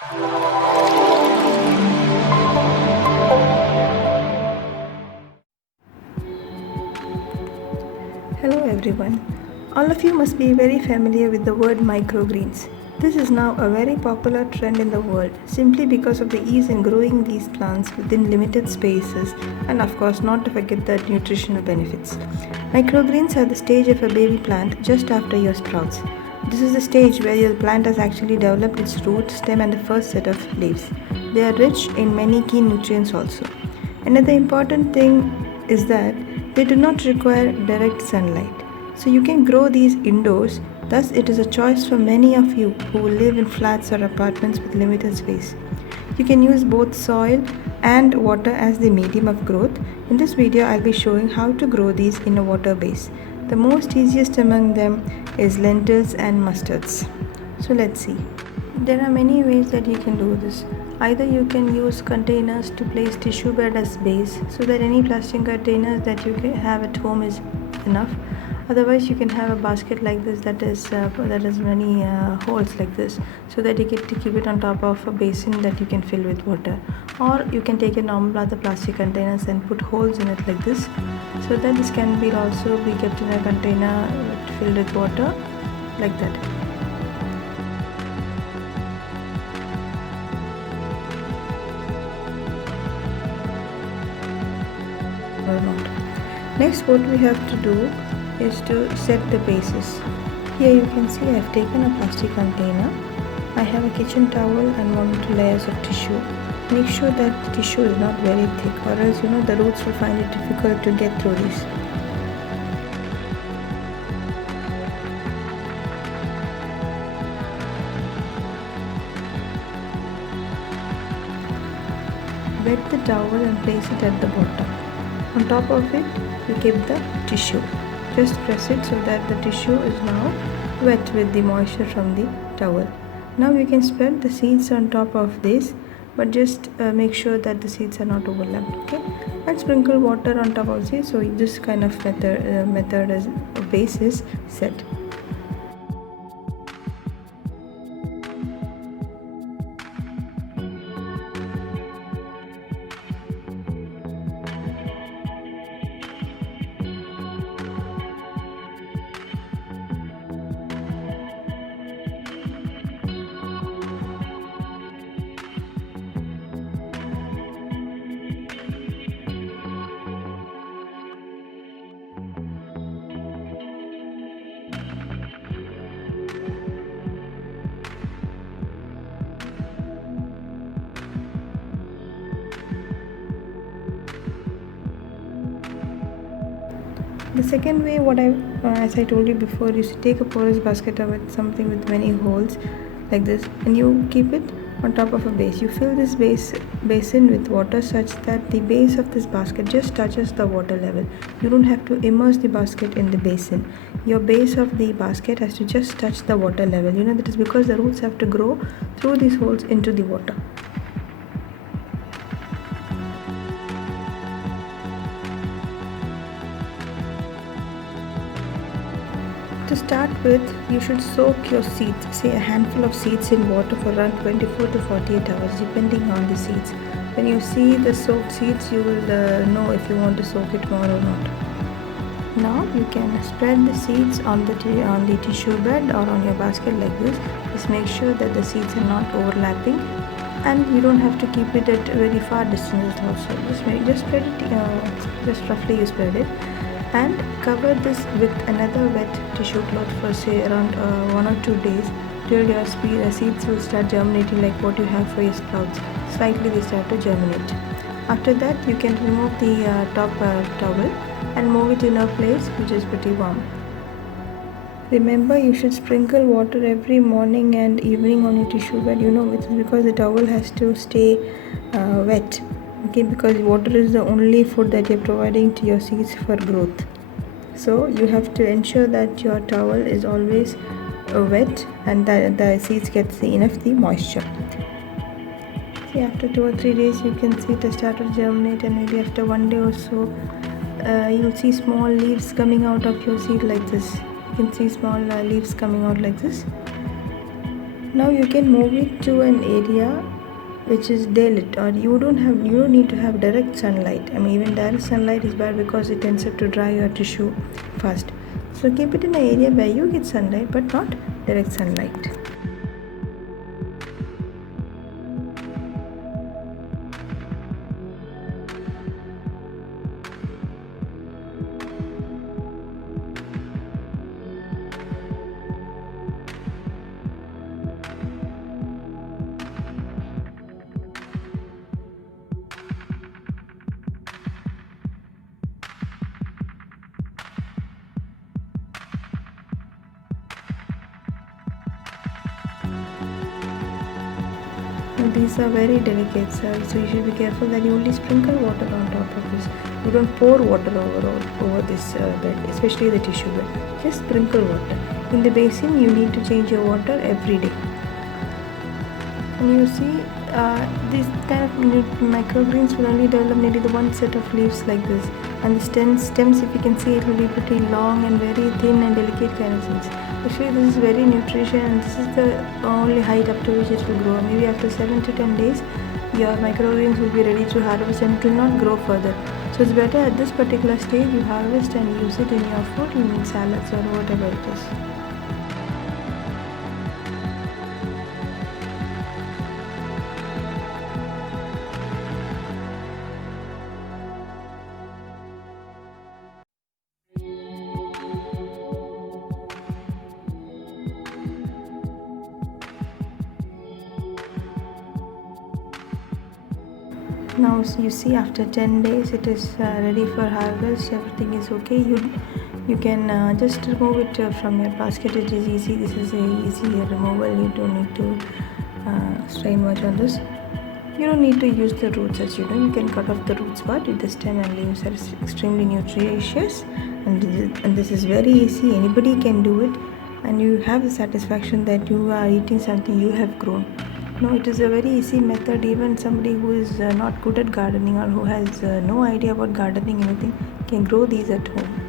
Hello everyone. All of you must be very familiar with the word microgreens. This is now a very popular trend in the world simply because of the ease in growing these plants within limited spaces and of course not to forget the nutritional benefits. Microgreens are the stage of a baby plant just after your sprouts. This is the stage where your plant has actually developed its root, stem and the first set of leaves. They are rich in many key nutrients also. Another important thing is that they do not require direct sunlight. So you can grow these indoors. Thus, it is a choice for many of you who live in flats or apartments with limited space. You can use both soil and water as the medium of growth. In this video, I'll be showing how to grow these in a water base. The most easiest among them is lentils and mustards. So let's see. There are many ways that you can do this. Either you can use containers to place tissue bed as base so that any plastic containers that you have at home is enough. Otherwise, you can have a basket like this that has many holes like this, so that you get to keep it on top of a basin that you can fill with water. Or you can take a normal other plastic containers and put holes in it like this, so that this can be also be kept in a container filled with water like that. Or not. Next, what we have to do is to set the bases. Here you can see I have taken a plastic container. I have a kitchen towel and 1 or 2 layers of tissue. Make sure that the tissue is not very thick, or else the roots will find it difficult to get through this. Wet the towel and place it at the bottom. On top of it, you keep the tissue. Just press it so that the tissue is now wet with the moisture from the towel. Now you can spread the seeds on top of this, but just make sure that the seeds are not overlapped. Okay, and sprinkle water on top of this. So this kind of method as a base is set. The second way, as I told you before, is to take a porous basket with something with many holes like this, and you keep it on top of a base. You fill this basin with water such that the base of this basket just touches the water level. You don't have to immerse the basket in the basin. Your base of the basket has to just touch the water level. That is because the roots have to grow through these holes into the water. To start with, you should soak your seeds, say a handful of seeds, in water for around 24 to 48 hours depending on the seeds. When you see the soaked seeds, you will know if you want to soak it more or not. Now you can spread the seeds on the tissue bed or on your basket like this. Just make sure that the seeds are not overlapping, and you don't have to keep it at very far distances also. Just spread it, just roughly you spread it, and cover this with another wet tissue cloth for say around 1 or 2 days till your seeds will start germinating like what you have for your sprouts. Slightly they start to germinate. After that, you can remove the top towel and move it in a place which is pretty warm. Remember, you should sprinkle water every morning and evening on your tissue bed, because the towel has to stay wet. Okay, because water is the only food that you're providing to your seeds for growth. So you have to ensure that your towel is always wet and that the seeds get enough the moisture. See, after 2 or 3 days you can see it has started to germinate, and maybe after 1 day or so you'll see small leaves coming out of your seed like this. You can see small leaves coming out like this. Now you can move it to an area which is daylit, or you don't need to have direct sunlight. I mean, even direct sunlight is bad because it tends up to dry your tissue fast. So keep it in an area where you get sunlight but not direct sunlight. These are very delicate cells, so you should be careful that you only sprinkle water on top of this. You don't pour water over this bed, especially the tissue bed. Just sprinkle water. In the basin, you need to change your water every day. And you see, these kind of microgreens will only develop maybe the one set of leaves like this. And the stems, if you can see, it will be pretty long and very thin and delicate kind of things. Actually, this is very nutritious, and this is the only height up to which it will grow. Maybe after 7 to 10 days, your microgreens will be ready to harvest and it will not grow further. So it's better at this particular stage you harvest and use it in your food, you make salads or whatever it is. Now you see, after 10 days it is ready for harvest. Everything is okay. You can just remove it from your basket. It is easy. This is a easy removal. You don't need to strain much on this. You don't need to use the roots, as you know. You can cut off the roots part with the stem and leaves. Are extremely nutritious, and this is very easy. Anybody can do it, and you have the satisfaction that you are eating something you have grown. No, it is a very easy method. Even somebody who is not good at gardening or who has no idea about gardening anything can grow these at home.